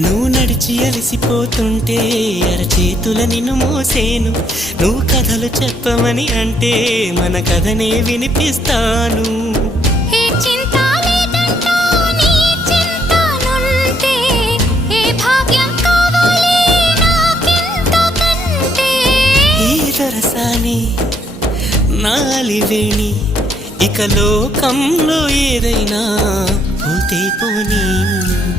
నువ్వు నడిచి అలసిపోతుంటే అరచేతుల నిన్ను మోసేను. నువ్వు కథలు చెప్పమని అంటే మన కథనే వినిపిస్తాను. ఏ చింత లేదంటూ నీ చింతనుంటే ఏ భాగ్యం కావాలి నాకెంతకంటే. ఈ దొరసాని నాలివేణి ఇక లోకంలో ఏదైనా పోతే పోనీ.